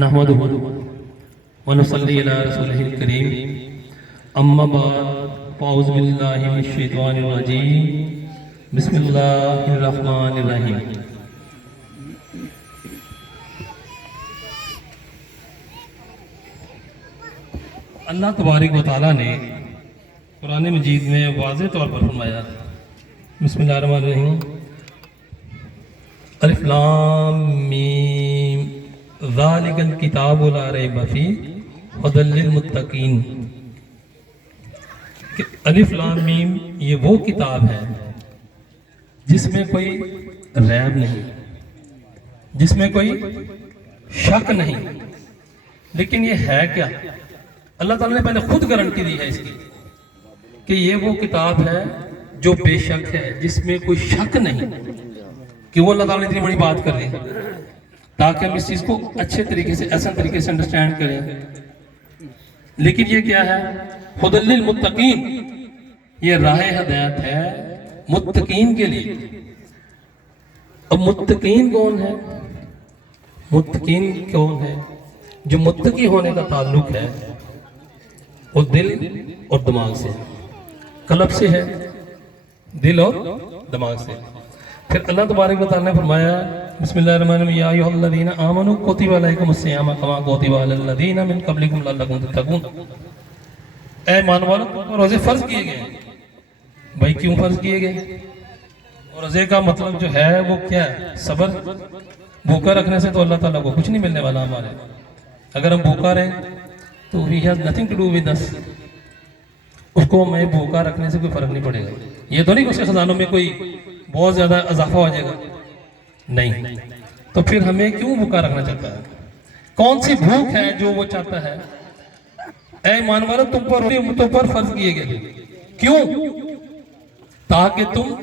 نحمدہ ونصلی علی رسولہ الکریم اما بعد فاعوذ باللہ من الشیطان الرجیم بسم اللہ الرحمن الرحیم۔ اللہ تبارک و تعالیٰ نے قرآن مجید میں واضح طور پر فرمایا، بسم اللہ الرحمن الرحیم، الف لام میم ذالک الکتاب لا ریب فیہ ھدی للمتقین۔ کہ الف لام میم یہ وہ کتاب ہے جس میں کوئی ریب نہیں، جس میں کوئی شک نہیں، لیکن یہ ہے کیا؟ اللہ تعالیٰ نے پہلے خود گارنٹی دی ہے اس کی کہ یہ وہ کتاب ہے جو بے شک ہے، جس میں کوئی شک نہیں، کہ وہ اللہ تعالیٰ نے اتنی بڑی بات کر رہی ہے تاکہ ہم اس چیز کو اچھے طریقے سے ایسا طریقے سے انڈرسٹینڈ کریں۔ لیکن یہ کیا ہے؟ ھدی للمتقین، یہ راہ ہدایت ہے متقین کے لیے۔ اب متقین کون ہے؟ متقین کون ہے؟ جو متقی ہونے کا تعلق ہے وہ دل اور دماغ سے، قلب سے ہے، دل اور دماغ سے۔ پھر اللہ تبارک و تعالیٰ نے فرمایا، بسم اللہ الرحمن الرحیم، یا ایھا الذین آمنوا کتب علیکم الصیام کما کتب علی الذین من قبلکم لعلکم تتقون۔ اے ایمان والو، روزے فرض کیے گئے ہیں۔ بھائی کیوں فرض کیے گئے؟ روزے کا مطلب جو ہے وہ کیا ہے؟ صبر۔ بھوکا رکھنے سے تو اللہ تعالیٰ کو کچھ نہیں ملنے والا ہمارے۔ اگر ہم بھوکا رہیں تو he has nothing to do with us۔ اس کو ہمیں بھوکا رکھنے سے کوئی فرق نہیں پڑے گا۔ یہ تو نہیں کہ اس کے خزانوں میں کوئی بہت زیادہ اضافہ ہو جائے گا، نہیں۔ تو پھر ہمیں کیوں بھوکا رکھنا چاہتا ہے؟ کون سی بھوک ہے جو وہ چاہتا ہے؟ اے ایمان والو، تم پر فرض کیے گئے۔ کیوں؟ تاکہ تم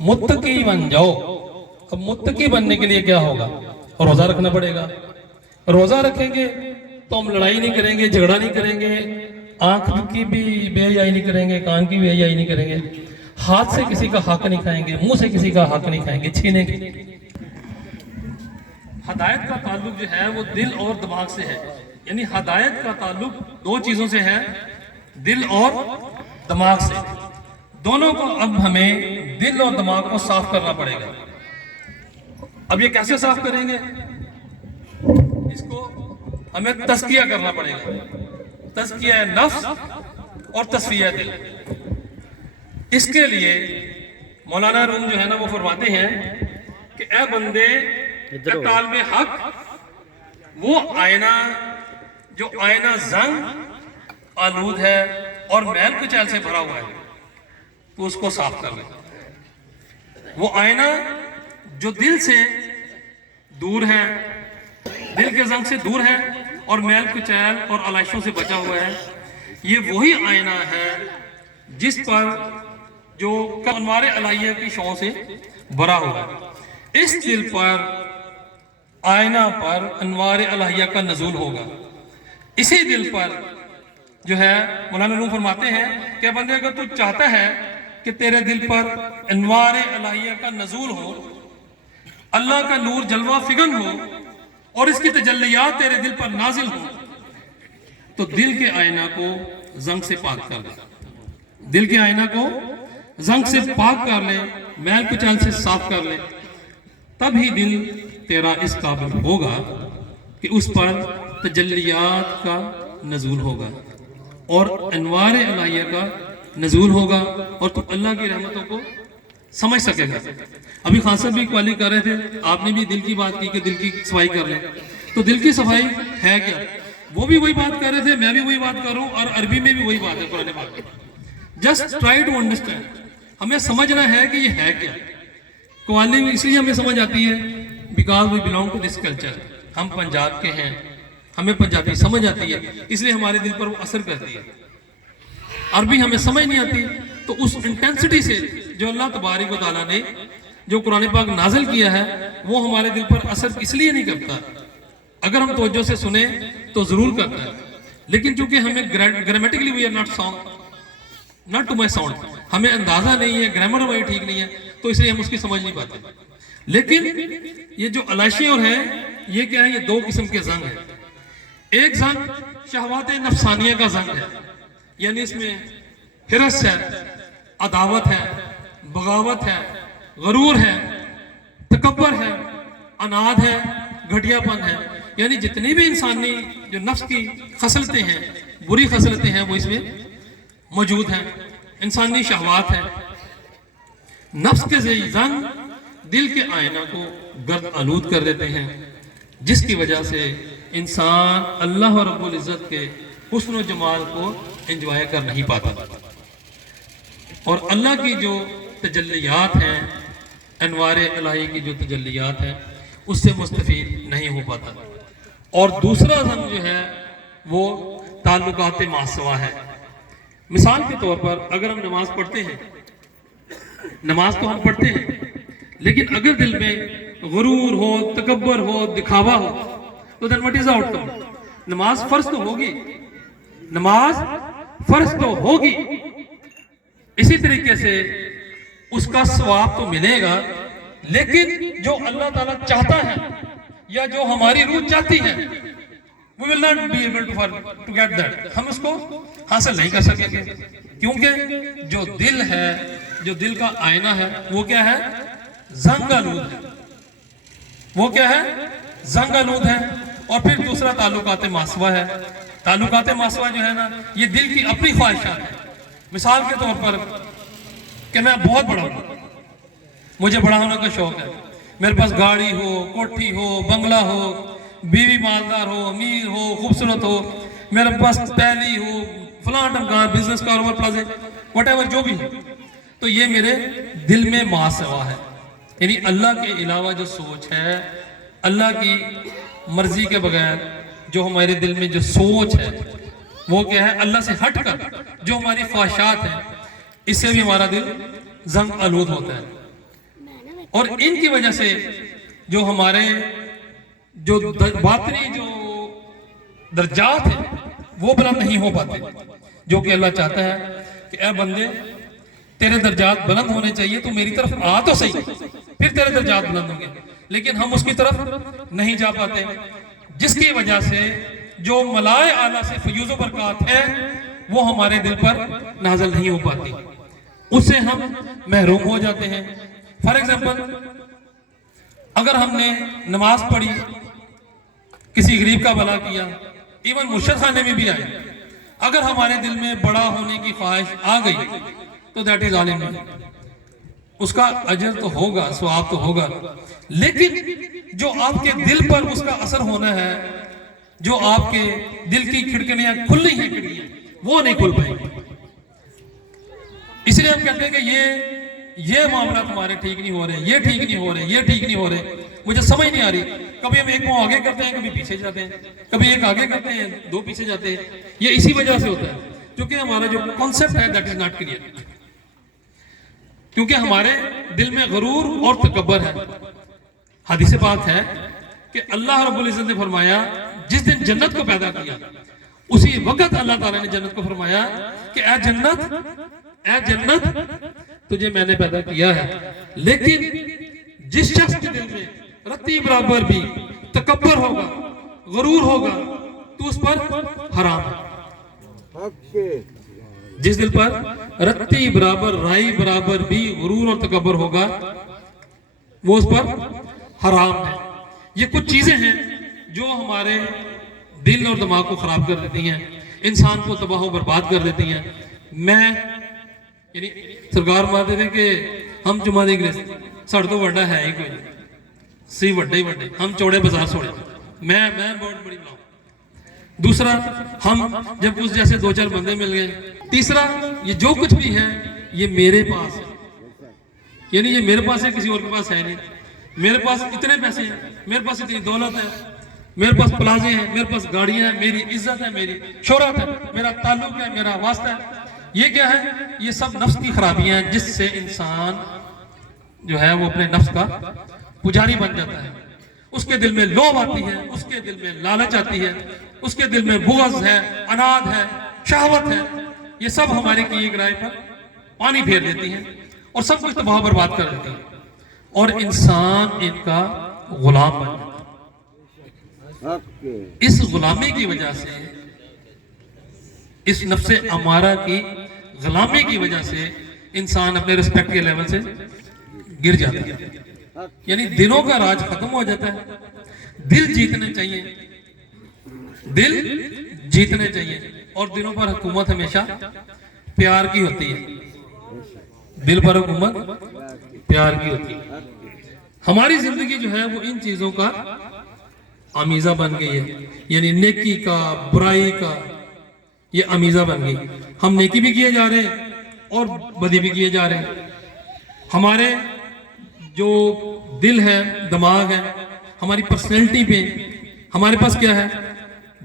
متقی بن جاؤ۔ اب متقی بننے کے لیے کیا ہوگا؟ روزہ رکھنا پڑے گا۔ روزہ رکھیں گے تو ہم لڑائی نہیں کریں گے، جھگڑا نہیں کریں گے، آنکھ کی بھی بے حیائی نہیں کریں گے، کان کی بھی بے حیائی نہیں کریں گے، ہاتھ سے کسی کا حق نہیں کھائیں گے، منہ سے کسی کا حق نہیں کھائیں گے، چھینیں گے۔ ہدایت کا تعلق جو ہے وہ دل اور دماغ سے ہے، یعنی ہدایت کا تعلق دو چیزوں سے ہے، دل اور دماغ سے۔ دونوں کو اب ہمیں دل اور دماغ کو صاف کرنا پڑے گا۔ اب یہ کیسے صاف کریں گے؟ اس کو ہمیں تزکیہ کرنا پڑے گا، تزکیہ نفس اور تصفیہ دل۔ اس کے لیے مولانا روم جو ہے نا وہ فرماتے ہیں کہ اے بندے، اے طالب حق، وہ آئینہ جو آئینہ زنگ آلود ہے اور میل کچیل سے بھرا ہوا ہے تو اس کو صاف کر لے۔ وہ آئینہ جو دل سے دور ہے، دل کے زنگ سے دور ہے اور میل کچیل اور علائشوں سے بچا ہوا ہے، یہ وہی آئینہ ہے جس پر جو انوار الہیہ کی شعاعوں سے بھرا ہوا ہے۔ اس دل پر، آئینہ پر انوار الہیہ کا نزول ہوگا۔ اسی دل پر جو ہے مولانا روم فرماتے ہیں کہ بندے اگر تو چاہتا ہے کہ تیرے دل پر انوار الہیہ کا نزول ہو، اللہ کا نور جلوہ فگن ہو اور اس کی تجلیات تیرے دل پر نازل ہو، تو دل کے آئینہ کو زنگ سے پاک کر لے۔ دل کے آئینہ کو زنگ سے پاک کر لے، میل کچیل سے صاف کر لے، تب ہی دل تیرا اس قابل ہوگا کہ اس پر تجلیات کا نزول ہوگا اور انوار الہیہ کا نزول ہوگا اور تو اللہ کی رحمتوں کو سمجھ سکے گا۔ ابھی خان صاحب بھی قوالی کر رہے تھے، آپ نے بھی دل کی بات کی کہ دل کی صفائی کر لیں۔ تو دل کی صفائی ہے کیا؟ وہ بھی وہی بات کر رہے تھے، میں بھی وہی بات کر رہا ہوں، اور عربی میں بھی وہی بات ہے قرآن پاک میں۔ جسٹ ٹرائی ٹو انڈرسٹینڈ، ہمیں سمجھنا ہے کہ یہ ہے کیا۔ قوالی اس لیے ہمیں سمجھ آتی ہے because we belong to this culture, ہم پنجاب کے ہیں، ہمیں پنجابی سمجھ آتی ہے، اس لیے ہمارے دل پر وہ اثر کرتی ہے۔ عربی ہمیں سمجھ نہیں آتی تو اس انٹینسٹی سے جو اللہ تبارک و تعالیٰ نے جو قرآن پاک نازل کیا ہے وہ ہمارے دل پر اثر اس لیے نہیں کرتا۔ اگر ہم توجہ سے سنیں تو ضرور کرتا ہے، لیکن چونکہ ہمیں grammatically we are not sound, not to my sound, ہمیں اندازہ نہیں ہے، گرامر ہماری ٹھیک نہیں ہے، تو اس لیے ہم اس کی سمجھ نہیں پاتے۔ لیکن یہ جو علائشیں اور ہیں یہ کیا ہے؟ یہ دو قسم کے زنگ ہیں۔ ایک زنگ شہوات نفسانیہ کا زنگ ہے، یعنی اس میں حرص ہے، عداوت ہے، بغاوت ہے، غرور ہے، تکبر ہے، اناد ہے، گھٹیا پن ہے، یعنی جتنی بھی انسانی جو نفس کی خصلتیں ہیں، بری خصلتیں ہیں، وہ اس میں موجود ہیں۔ انسانی شہوات ہے۔ نفس کے زنگ دل کے آئینہ کو گرد آلود کر دیتے ہیں، جس کی وجہ سے انسان اللہ رب العزت کے حسن و جمال کو انجوائے کر نہیں پاتا، اور اللہ کی جو تجلیات ہیں، انوار الہی کی جو تجلیات ہیں، اس سے مستفید نہیں ہو پاتا۔ اور دوسرا زنگ جو ہے وہ تعلقات ماسوا ہے۔ مثال کے طور پر اگر ہم نماز پڑھتے ہیں، نماز تو ہم پڑھتے ہیں، لیکن اگر دل میں غرور ہو، تکبر ہو، دکھاوا ہو، تو then what is the outcome؟ نماز فرض تو ہوگی، نماز فرض تو ہوگی، اسی طریقے سے اس کا ثواب تو ملے گا، لیکن جو اللہ تعالیٰ چاہتا ہے یا جو ہماری روح چاہتی ہے، we will not be able to get that، ہم اس کو حاصل نہیں کر سکیں گے، کیونکہ جو دل ہے، جو دل کا آئینہ ہے، وہ کیا ہے؟ زنگ آلود ہے، وہ کیا ہے؟ زنگ آلود ہے۔ اور پھر دوسرا تعلقات ماسوا ہے۔ تعلقات ماسوا جو ہے نا، یہ دل کی اپنی خواہشات ہیں۔ مثال کے طور پر کہ میں بہت بڑا ہوں، مجھے بڑا ہونے کا شوق ہے، میرے پاس گاڑی ہو، کوٹھی ہو، بنگلہ ہو، بیوی مالدار ہو، امیر ہو، خوبصورت ہو، میرے پاس پہلی ہو، فلاں ٹمکان، بزنس کاروبار پلازے، وٹ ایور جو بھی ہو، تو یہ میرے دل میں ماسوا ہے۔ یعنی اللہ کے علاوہ جو سوچ ہے، اللہ کی مرضی کے بغیر جو ہمارے دل میں جو سوچ ہے، وہ کیا ہے؟ اللہ سے ہٹ کر جو ہماری خواہشات ہیں، اس سے بھی ہمارا دل زنگ آلود ہوتا ہے۔ اور ان کی وجہ سے جو ہمارے جو باطنی جو درجات ہیں، وہ بلند نہیں ہو پاتے، جو کہ اللہ چاہتا ہے کہ اے بندے، تیرے درجات بلند ہونے چاہیے، تو میری طرف آ تو صحیح، پھر تیرے درجات بلند ہوں گے، لیکن ہم اس کی طرف نہیں جا پاتے، جس کی وجہ سے جو ملائے اعلیٰ سے فیوز و برکات ہے، وہ ہمارے دل پر نازل نہیں ہو پاتی، اس سے ہم محروم ہو جاتے ہیں۔ فار ایگزامپل، اگر ہم نے نماز پڑھی، کسی غریب کا بھلا کیا، ایون مرشد خانے میں بھی آئے، اگر ہمارے دل میں بڑا ہونے کی خواہش آ گئی، تو دیٹ از ظالم، اس کا اجر تو ہوگا، ثواب تو ہوگا، لیکن جو آپ کے دل پر اس کا اثر ہونا ہے، جو آپ کے دل کی کھڑکیاں کھلنی ہیں کھڑکیاں، وہ نہیں کھل پائیں گی۔ اس لیے ہم کہتے ہیں کہ یہ معاملات ہمارے ٹھیک نہیں ہو رہے، یہ ٹھیک نہیں ہو رہے، یہ ٹھیک نہیں ہو رہے، مجھے سمجھ نہیں آ رہی۔ کبھی ہم ایک پاؤں آگے کرتے ہیں، کبھی پیچھے جاتے ہیں، کبھی ایک آگے کرتے ہیں، دو پیچھے جاتے ہیں۔ یہ اسی وجہ سے ہوتا ہے کیونکہ ہمارا جو کانسیپٹ ہے دیٹ از ناٹ کلیئر، کیونکہ ہمارے دل میں غرور اور تکبر ہے۔ حدیث پاک ہے کہ اللہ رب العزت نے فرمایا، جس دن جنت کو پیدا کیا، اسی وقت اللہ تعالیٰ نے جنت کو فرمایا کہ اے جنت تجھے میں نے پیدا کیا ہے، لیکن جس شخص کے دل میں رتی برابر بھی تکبر ہوگا، غرور ہوگا، تو اس پر حرام ہے۔ جس دل پر رتی برابر، رائی برابر بھی غرور اور تکبر ہوگا، وہ اس پر حرام ہے۔ یہ کچھ چیزیں ہیں جو ہمارے دل اور دماغ کو خراب کر دیتی ہیں، انسان کو تباہ و برباد کر دیتی ہیں۔ یعنی سرکار مانتے تھے کہ ہم جمعہ دیکھ رہے سڑ تو وڈا ہے ہی کوئی سی وڈے ہی وڈے، ہم چوڑے بازار سوڑے، میں بہت بڑی بناؤں۔ دوسرا، ہم جب اس جیسے دو چار بندے مل گئے۔ تیسرا، یہ جو کچھ بھی ہے یہ میرے پاس ہے، یعنی یہ میرے پاس ہے، کسی اور کے پاس ہے نہیں۔ میرے پاس اتنے پیسے ہیں، میرے پاس اتنی دولت ہے، میرے پاس پلازے ہیں، میرے پاس گاڑیاں ہیں، میری عزت ہے، میری شہرت ہے، میرا تعلق ہے، میرا واسطہ ہے۔ یہ کیا ہے؟ یہ سب نفس کی خرابیاں ہیں، جس سے انسان جو ہے وہ اپنے نفس کا پجاری بن جاتا ہے۔ اس کے دل میں لوبھ آتی ہے، اس کے دل میں لالچ آتی ہے، اس کے دل میں بغض ہے، اناد ہے، شہوت ہے۔ یہ سب ہمارے کی ایک رائے پر پانی پھیر دیتی ہیں اور سب کچھ تباہ برباد کر دیتی ہیں، اور انسان ان کا غلام بن جاتا ہے۔ اس غلامی کی وجہ سے، اس نفس امارہ کی غلامی کی وجہ سے انسان اپنے رسپیکٹ کے لیول سے گر جاتا ہے، یعنی دلوں کا راج ختم ہو جاتا ہے۔ دل جیتنے چاہیے، دل جیتنے چاہیے، اور دلوں پر حکومت ہمیشہ پیار کی ہوتی ہے، دل پر حکومت پیار کی ہوتی ہے۔ ہماری زندگی جو ہے وہ ان چیزوں کا آمیزہ بن گئی ہے، یعنی نیکی کا، برائی کا، یہ آمیزہ بن گئی۔ ہم نیکی بھی کیے جا رہے ہیں اور بدی بھی کیے جا رہے ہیں۔ ہمارے جو دل ہے، دماغ ہے، ہماری پرسنالٹی پہ ہمارے پاس کیا ہے؟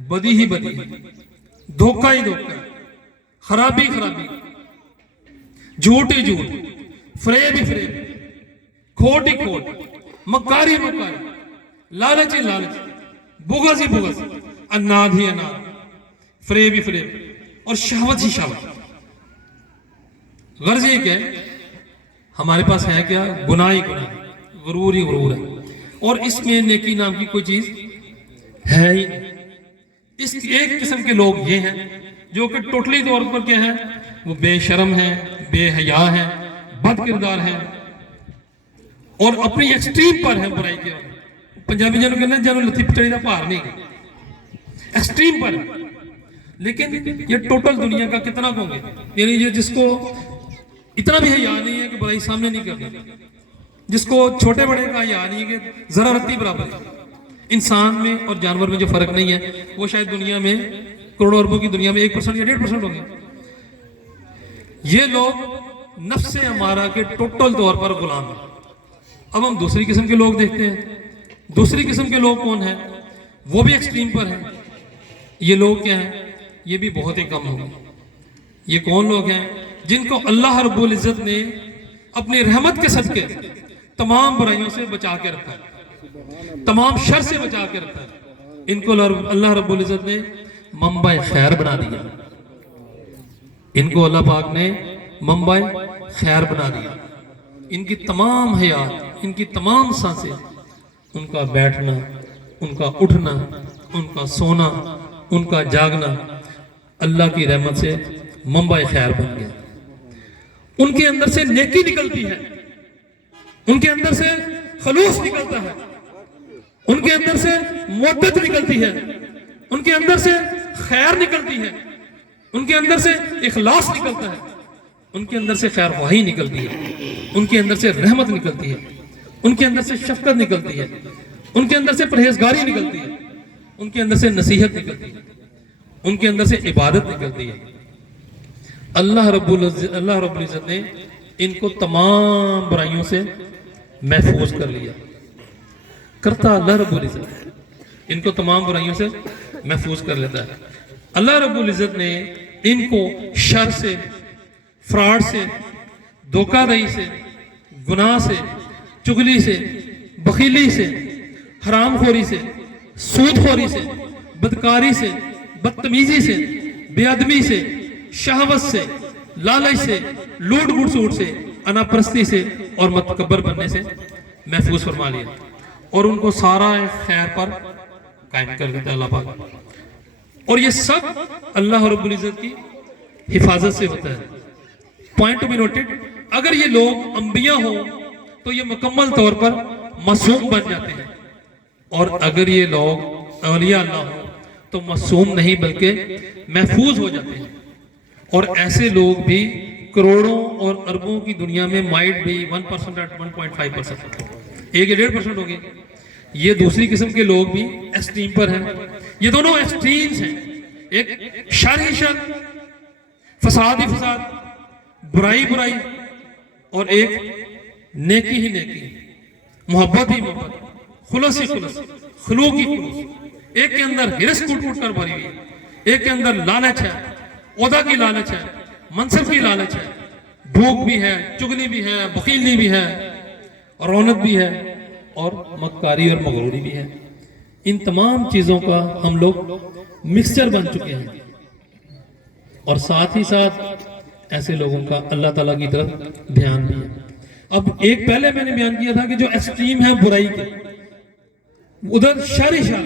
بدی ہی بدی، دھوکہ ہی دھوکہ، خرابی خرابی، جھوٹ ہی جھوٹ، فریب ہی فریب، کھوٹ ہی کھوٹ، مکار ہی مکار، لالچ ہی لالچ، بغض ہی بغض، اناد ہی اناد، فریب ہی فریب، اور شہوت ہی شہوت۔ غرض یہ کہ ہمارے پاس ہے کیا؟ گناہ ہی گناہ، غرور ہی غرور ہے، اور اس میں نیکی نام کی کوئی چیز ہے ہی نہیں۔ اس ایک قسم کے لوگ یہ ہیں جو کہ ٹوٹلی طور پر کیا ہیں؟ وہ بے شرم ہیں، بے حیا ہیں، بد کردار ہیں، اور اپنی ایکسٹریم پر ہیں برائی کے۔ پنجابی جنہوں کہنا ہے جنہوں لتھی پچڑی دا پار نہیں، ایکسٹریم پر ہے۔ لیکن یہ ٹوٹل دنیا کا کتنا کہوں گے، یعنی یہ جس کو اتنا بھی حیا نہیں ہے کہ برائی سامنے نہیں کرنی، جس کو چھوٹے بڑے کا حیا نہیں ہے کہ ذرا رتی برابر ہے۔ انسان میں اور جانور میں جو فرق نہیں ہے وہ شاید دنیا میں، کروڑوں اربوں کی دنیا میں 1% یا 1.5% ہوں گے۔ یہ لوگ نفس امارہ کے ٹوٹل طور پر غلام ہیں۔ اب ہم دوسری قسم کے لوگ دیکھتے ہیں۔ دوسری قسم کے لوگ کون ہیں؟ وہ بھی ایکسٹریم پر ہیں۔ یہ لوگ کیا ہیں؟ یہ بھی بہت ہی کم ہوں گے۔ یہ کون لوگ ہیں؟ جن کو اللہ رب العزت نے اپنی رحمت کے صدقے تمام برائیوں سے بچا کے رکھا ہے، تمام شر سے بچا کے رکھا ہے۔ ان کو اللہ رب العزت نے منبع خیر بنا دیا، ان کو اللہ پاک نے منبع خیر بنا دیا۔ ان کی تمام حیات، ان کی تمام سانسیں، ان کا بیٹھنا، ان کا اٹھنا، ان کا سونا، ان کا جاگنا اللہ کی رحمت سے منبع خیر بن گیا۔ ان کے اندر سے نیکی نکلتی ہے، ان کے اندر سے خلوص نکلتا ہے، ان کے اندر سے محبت نکلتی ہے، ان کے اندر سے خیر نکلتی ہے، ان کے اندر سے اخلاص نکلتا ہے، ان کے اندر سے خیر خواہی نکلتی ہے، ان کے اندر سے رحمت نکلتی ہے، ان کے اندر سے شفقت نکلتی ہے، ان کے اندر سے پرہیزگاری نکلتی ہے، ان کے اندر سے نصیحت نکلتی ہے، ان کے اندر سے عبادت نکلتی ہے۔ اللہ رب العزت نے ان کو تمام برائیوں سے محفوظ کر لیا۔ کرتا اللہ رب العزت ان کو تمام برائیوں سے محفوظ کر لیتا ہے۔ اللہ رب العزت نے ان کو شر سے، فراڈ سے، دھوکہ دہی سے، گناہ سے، چغلی سے، بخیلی سے، حرام خوری سے، سود خوری سے، بدکاری سے، بدتمیزی سے، بے ادبی سے، شہوت سے، لالچ سے، لوٹ گھڑ سوٹ سے، انا پرستی سے اور متکبر بننے سے محفوظ فرما لیا، اور ان کو سارا خیر پر قائم کر دیتا اللہ پاک۔ اور یہ سب اللہ رب العزت کی حفاظت سے ہوتا ہے۔ پوائنٹ ٹو بی نوٹڈ، اگر یہ لوگ انبیاء ہوں تو یہ مکمل طور پر معصوم بن جاتے ہیں، اور اگر یہ لوگ اولیاء اللہ ہوں تو معصوم نہیں بلکہ محفوظ ہو جاتے ہیں۔ اور ایسے لوگ بھی کروڑوں اور اربوں کی دنیا میں مائٹ بھی 1% اور 1.5%، 1 یا 1.5% ہوگی۔ یہ دوسری قسم کے لوگ بھی ایکسٹریم پر ہیں۔ یہ دونوں ایکسٹریمز ہیں، ایک شر ہی شر، فساد ہی فساد، برائی برائی، اور ایک نیکی ہی نیکی، محبت ہی محبت، خلوص ہی خلوص، خلوق ہی خلوص۔ ایک کے اندر ہرس کوٹ کوٹ کر بھری ہوئی ہے، ایک کے اندر لالچ ہے، عہدہ کی لالچ ہے، منصب کی لالچ ہے، بھوک بھی ہے، چغلی بھی ہے، بخیلی بھی ہے، رونق بھی ہے، اور مکاری اور مغروری بھی ہے۔ ان تمام چیزوں کا ہم لوگ مکسچر بن چکے ہیں، اور ساتھ ہی ساتھ ایسے لوگوں کا اللہ تعالیٰ کی طرف دھیان بھی ہے۔ اب ایک پہلے میں نے بیان کیا تھا کہ جو ایکسٹریم ہے برائی کے، ادھر شر ہی شر،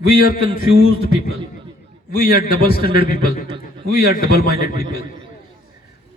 We are confused people, we are double standard people, we are double minded people।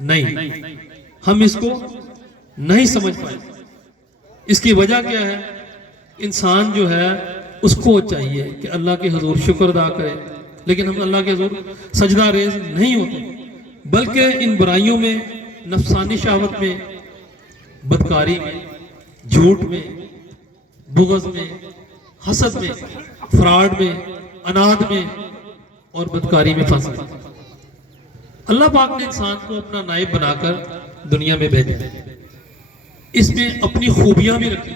نہیں، ہم اس کو نہیں سمجھ پائے۔ اس کی وجہ کیا ہے؟ انسان جو ہے اس کو چاہیے کہ اللہ کے حضور شکر ادا کرے، لیکن ہم اللہ کے حضور سجدہ ریز نہیں ہوتے، بلکہ ان برائیوں میں، نفسانی شہوت میں، بدکاری میں، جھوٹ میں، بغض میں، حسد میں، فراڈ میں، اناد میں اور بدکاری میں پھنس گئے۔ اللہ پاک نے انسان کو اپنا نائب بنا کر دنیا میں بھیجا ہے، اس میں اپنی خوبیاں بھی رکھی۔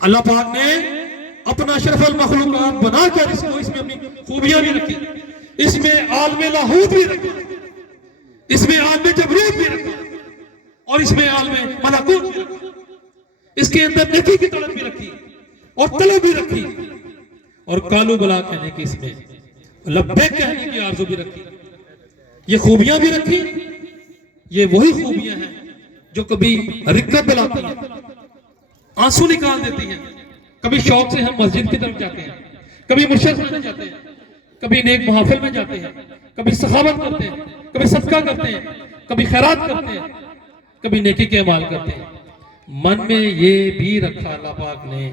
اللہ پاک نے اپنا اشرف المخلوقات بنا کر اس میں اپنی خوبیاں بھی رکھی، اس میں عالم لاہوت بھی رکھا، اس میں عالم جبروت بھی رکھا، اور اس میں عالم ملکوت بھی رکھا۔ اس کے اندر نیکی کی طلب بھی رکھی اور طلب بھی رکھی، اور کالو بلا کہنے کی، اس میں لبیک کہنے کی آرزو بھی رکھی۔ یہ خوبیاں بھی رکھی، یہ وہی خوبیاں ہیں جو کبھی رکت دلاتی ہیں، آنسو نکال دیتی ہیں۔ کبھی شوق سے ہم مسجد کی طرف جاتے ہیں، کبھی مرشد خانے جاتے ہیں، کبھی نیک محافل میں جاتے ہیں، کبھی سخاوت کرتے ہیں، کبھی صدقہ کرتے ہیں، کبھی خیرات کرتے ہیں، کبھی نیکی کے اعمال کرتے ہیں۔ من میں یہ بھی رکھا اللہ پاک نے،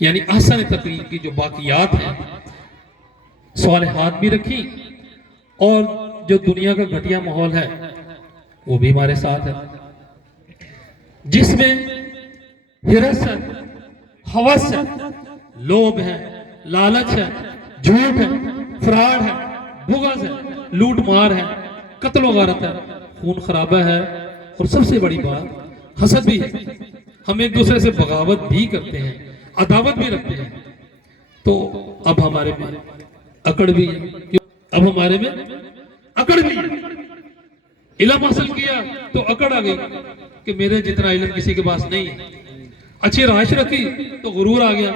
یعنی احسن تقریم کی جو باقیات ہیں، صالحات بھی رکھی، اور جو دنیا کا گھٹیا ماحول ہے وہ بھی ہمارے ساتھ ہے، جس میں ہرس ہے، ہوس ہے، لوبھ ہے، لالچ ہے، جھوٹ ہے، فراڈ ہے، بغض ہے، لوٹ مار ہے، قتل و غارت ہے، خون خرابہ ہے، اور سب سے بڑی بات حسد بھی ہے۔ ہم ایک دوسرے سے بغاوت بھی کرتے ہیں، عداوت بھی رکھتے ہیں۔ تو اب ہمارے میں اکڑ بھی ہے، اب ہمارے میں اکڑ بھی ہے۔ علم حاصل کیا تو اکڑ آ گئی کہ میرے جتنا علم کسی کے پاس نہیں ہے۔ اچھی رہائش رکھی تو غرور آ گیا،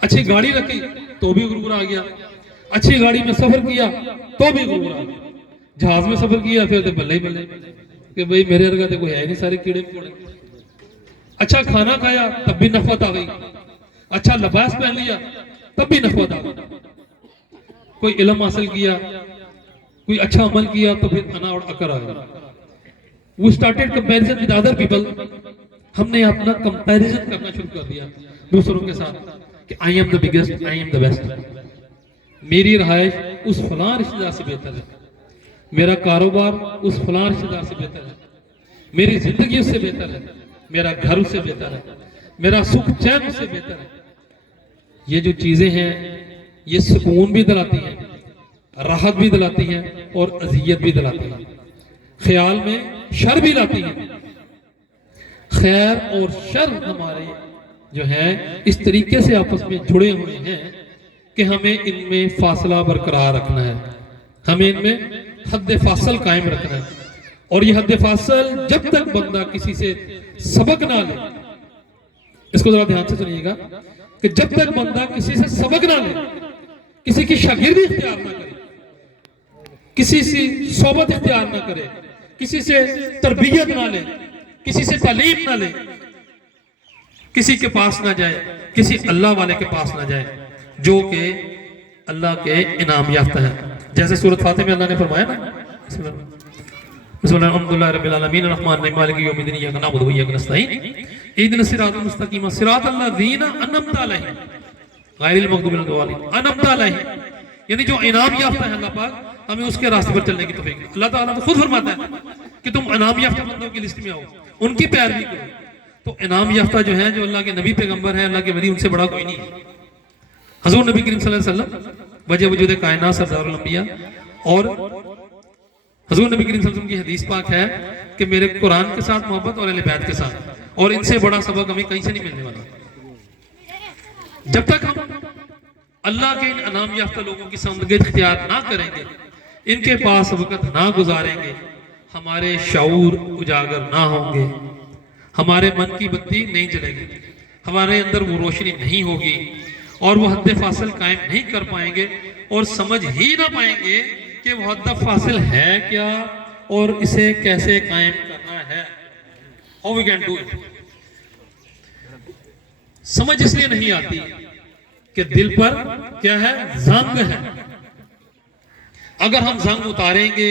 اچھی گاڑی رکھی تو بھی غرور آ گیا، اچھی گاڑی میں سفر کیا تو بھی غرور آ گیا، جہاز میں سفر کیا پھر تو بلے ہی بلے کہ بھئی میرے ارگا تو کوئی ہے نہیں، سارے کیڑے مکوڑے۔ اچھا کھانا کھایا تب بھی نخوت آ گئی، اچھا لباس پہن لیا تب بھی نخوت آ گئی۔ کوئی علم حاصل کیا، کوئی اچھا عمل کیا تو پھر انا اور اکر آ گیا۔ We started comparison with other people۔ ہم نے اپنا کمپیریزن کرنا شروع کر دیا دوسروں کے ساتھ کہ I am the biggest, I am the best۔ میری رہائش اس فلاں رشتہ دار سے بہتر ہے، میرا کاروبار اس فلاں رشتہ دار سے بہتر ہے، میری زندگی اس سے بہتر ہے، میرا گھر اس سے بہتر ہے، میرا سکھ چین اس سے بہتر ہے۔ یہ جو چیزیں ہیں یہ سکون بھی دلاتی ہیں، راحت بھی دلاتی ہیں اور اذیت بھی دلاتی ہیں، خیال میں شر بھی لاتی ہیں۔ خیر اور شر ہمارے جو ہیں اس طریقے سے آپس میں جڑے ہوئے ہیں کہ ہمیں ان میں فاصلہ برقرار رکھنا ہے، ہمیں ان میں حد فاصل قائم رکھنا ہے۔ اور یہ حد فاصل جب تک بندہ کسی سے سبق نہ لے، اس کو ذرا دھیان سے سنیے گا، کہ جب تک بندہ کسی سے سبق نہ لے، کسی کی شاگردی اختیار نہ کرے، کسی سے صحبت اختیار نہ کرے، کسی سے تربیت نہ لے، کسی سے تعلیم نہ لے، کسی کے پاس نہ جائے، کسی اللہ والے کے پاس نہ جائے جو کہ اللہ کے انعام یافتہ ہے۔ جیسے سورۃ فاتح میں اللہ نے فرمایا نا، بسم اللہ الحمدللہ رب العالمین الرحمن الرحیم مالک یوم الدین ایاک نعبد و ایاک نستعین اهدنا الصراط المستقیم صراط الذین انعمت علیہم غیر المغضوب علیہم ولا الضالین۔ انعمت علیہم یعنی جو انعام یافتہ ہے اللہ پاک ہمیں اس کے راستے پر چلنے کی توفیق۔ اللہ تعالیٰ تو خود فرماتا ہے کہ تم انعام یافتہ بندوں کی لسٹ میں آؤ، ان کی پیروی کرو۔ تو انعام یافتہ جو ہیں، جو اللہ کے نبی پیغمبر ہیں، اللہ کے ولی، ان سے بڑا کوئی نہیں ہے۔ حضور نبی کریم صلی اللہ علیہ وسلم وجہ وجود کائنات سردار الانبیاء، اور حضور نبی کریم صلی اللہ علیہ وسلم کی حدیث پاک ہے کہ میرے قرآن کے ساتھ محبت اور اہل بیت کے ساتھ، اور ان سے بڑا سبق ہمیں کہیں سے نہیں ملنے والا۔ جب تک ہم اللہ کے ان انعام یافتہ لوگوں کی سمجھت اختیار نہ کریں گے، ان کے پاس وقت نہ گزاریں گے، ہمارے شعور اجاگر نہ ہوں گے، ہمارے من کی بتی نہیں جلے گی، ہمارے اندر وہ روشنی نہیں ہوگی، اور وہ حد فاصل قائم نہیں کر پائیں گے، اور سمجھ ہی نہ پائیں گے کہ وہ حد فاصل ہے کیا اور اسے کیسے قائم کرنا ہے۔ How we can do it۔ سمجھ اس لیے نہیں آتی کہ دل پر کیا ہے؟ زنگ ہے۔ اگر ہم زنگ اتاریں گے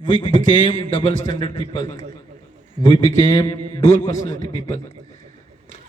we became double standard people, we became dual personality people।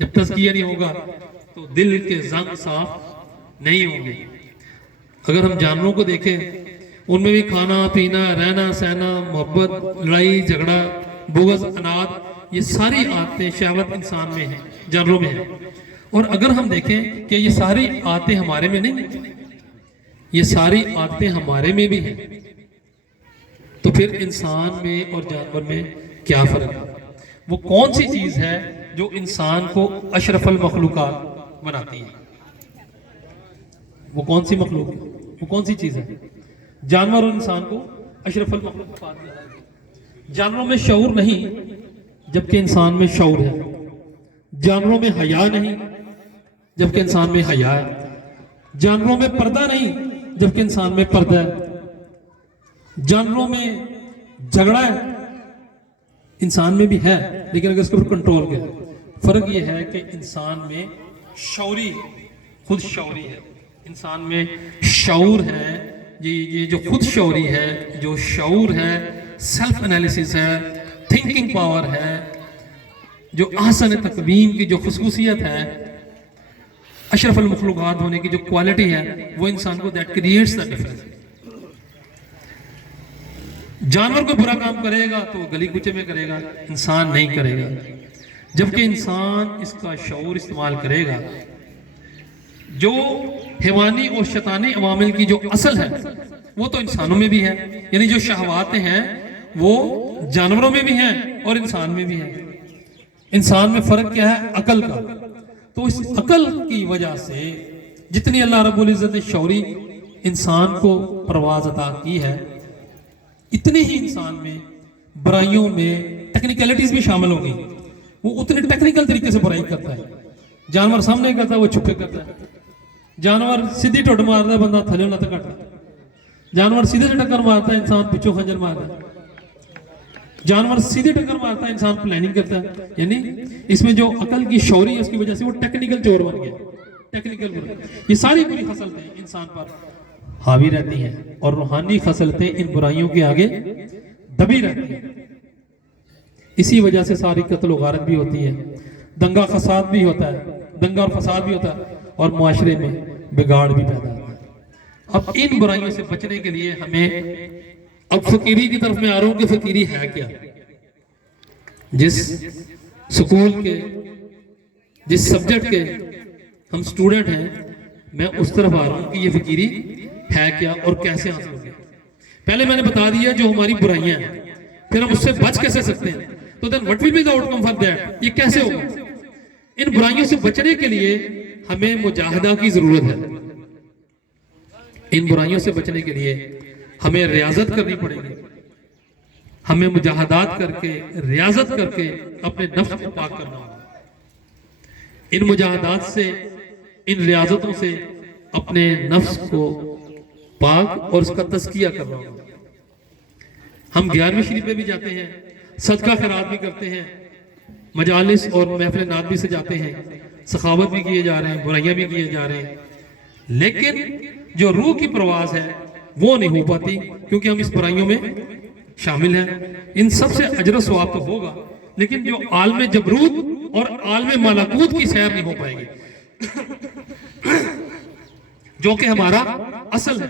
جب تزکیہ نہیں ہوگا تو دل کے زنگ صاف نہیں ہوں گے. اگر ہم جانوروں کو دیکھیں ان میں بھی کھانا پینا رہنا سہنا محبت لڑائی جھگڑا بغض اناد یہ ساری عادتیں شہوت انسان میں ہیں جانوروں میں ہیں. اور اگر ہم دیکھیں کہ یہ ساری عادتیں ہمارے میں نہیں یہ ساری عادتیں ہمارے میں بھی ہیں تو پھر انسان میں اور جانور میں کیا فرق ہے؟ وہ کون سی چیز ہے جو انسان کو اشرف المخلوقات بناتی ہے؟ وہ کون سی مخلوق ہے؟ وہ کون سی چیز ہے؟ جانور اور انسان کو اشرف المخلوقات بناتی ہے. جانوروں میں شعور نہیں جبکہ انسان میں شعور ہے. جانوروں میں حیا نہیں جبکہ انسان میں حیا ہے. جانوروں میں پردہ نہیں جبکہ انسان میں پردہ ہے. جانوروں میں جھگڑا ہے انسان میں بھی ہے لیکن اگر اس پر کنٹرول کیا. فرق یہ ہے کہ انسان میں شعوری خود شعوری ہے. انسان میں شعور ہے یہ جو خود شعوری ہے جو شعور ہے سیلف انالیسس ہے تھنکنگ پاور ہے جو احسن تقویم کی جو خصوصیت ہے اشرف المخلوقات ہونے کی جو کوالٹی ہے وہ انسان کو دیٹ کریٹس دا ڈفرنس. جانور کو برا کام کرے گا تو گلی کوچے میں کرے گا انسان نہیں کرے گا جبکہ انسان اس کا شعور استعمال کرے گا. جو حیوانی اور شیطانی عوامل کی جو اصل ہے وہ تو انسانوں میں بھی ہے یعنی جو شہواتیں ہیں وہ جانوروں میں بھی ہیں اور انسان میں بھی ہیں. انسان میں فرق کیا ہے؟ عقل کا. تو اس عقل کی وجہ سے جتنی اللہ رب العزت نے شعوری انسان کو پرواز عطا کی ہے اتنے ہی انسان میں برائیوں میں ٹیکنیکلٹیز بھی شامل ہو گئی. وہ اتنے ٹیکنیکل طریقے سے برائی کرتا ہے. جانور سامنے کرتا ہے وہ چھپے کرتا ہے. جانور سیدھی ٹوٹ مارتا ہے بندہ تھلے نہ کٹتا ہے. جانور سیدھے سے ٹکر مارتا ہے انسان پچھو خنجر مارتا ہے. جانور سیدھے ٹکر مارتا ہے انسان پلاننگ کرتا ہے. یعنی اس میں جو عقل کی شعوری ہے اس کی وجہ سے وہ ٹیکنیکل چور بن گیا. ٹیکنیکل یہ ساری بری خصلتیں انسان پر حاوی رہتی ہیں اور روحانی خصلتیں ان برائیوں کے آگے دبی رہتی ہیں. اسی وجہ سے ساری قتل و غارت بھی ہوتی ہے دنگا فساد بھی ہوتا ہے دنگا اور فساد بھی ہوتا ہے اور معاشرے میں بگاڑ بھی پیدا ہوتا ہے. اب ان برائیوں سے بچنے کے لیے ہمیں اب فقیری کی طرف میں آ رہا ہوں کہ فقیری ہے کیا. جس سکول کے جس سبجیکٹ کے ہم سٹوڈنٹ ہیں میں اس طرف آ رہا ہوں کہ یہ فقیری ہے کیا اور کیسے حاصل ہوگی. پہلے میں نے بتا دیا جو ہماری برائیاں ہیں پھر ہم اس سے بچ کیسے سکتے ہیں. تو then what will be the outcome for that؟ یہ کیسے ہوگا؟ ان برائیوں سے بچنے کے لیے ہمیں مجاہدہ کی ضرورت ہے. ان برائیوں سے بچنے کے لیے ہمیں ریاضت کرنی پڑے گی. ہمیں مجاہدات کر کے ریاضت کر کے اپنے نفس کو پاک کرنا ہوگا. ان مجاہدات سے ان ریاضتوں سے اپنے نفس کو پاک اور اس کا تزکیہ کرنا ہوگا. ہم 11ویں شریف میں بھی جاتے ہیں صدقہ خیرات بھی کرتے ہیں مجالس اور محفل نعت بھی سجاتے ہیں سخاوت بھی کیے جا رہے ہیں برائیاں بھی کیے جا رہے ہیں لیکن جو روح کی پرواز ہے وہ نہیں ہو پاتی کیونکہ ہم اس برائیوں میں شامل ہیں. ان سب سے اجر و ثواب تو ہوگا لیکن جو عالم جبروت اور عالم ملکوت کی سیر نہیں ہو پائے گی جو کہ ہمارا اصل ہے.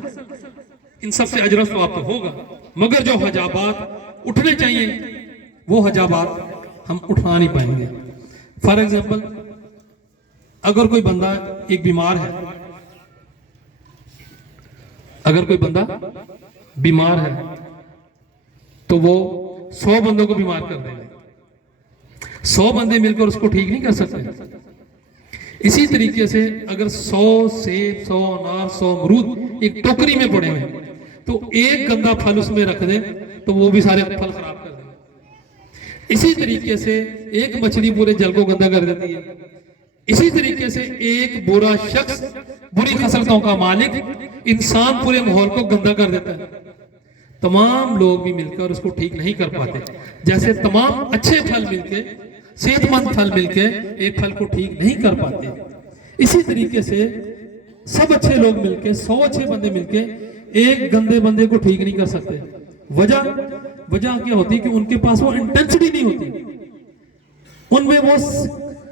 ان سب سے اجر و ثواب تو ہوگا مگر جو حجابات اٹھنے چاہیے وہ حجابات ہم اٹھا نہیں پائیں گے. فار ایگزامپل اگر کوئی بندہ ایک بیمار ہے اگر کوئی بندہ بیمار ہے تو وہ 100 بندوں کو بیمار کر دے گا. 100 بندے مل کر اس کو ٹھیک نہیں کر سکتے. اسی طریقے سے اگر 100 سیب 100 انار 100 امرود ایک ٹوکری میں پڑے ہوئے تو ایک گندا پھل اس میں رکھ دیں تو وہ بھی سارے پھل خراب کر دیں. اسی طریقے سے ایک مچھلی پورے جل کو گندا کر دیتی ہے. اسی طریقے سے ایک برا شخص بری خصلتوں کا مالک انسان پورے ماحول کو گندا کر دیتا ہے. تمام لوگ بھی مل کر اس کو ٹھیک نہیں کر پاتے جیسے تمام اچھے پھل مل کے صحت مند پھل مل کے ایک پھل کو ٹھیک نہیں کر پاتے. اسی طریقے سے سب اچھے لوگ مل کے 100 اچھے بندے مل کے ایک گندے بندے کو ٹھیک نہیں کر سکتے. وجہ کیا ہوتی ہے کہ ان کے پاس وہ انٹینسٹی نہیں ہوتی ان میں وہ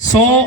100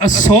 100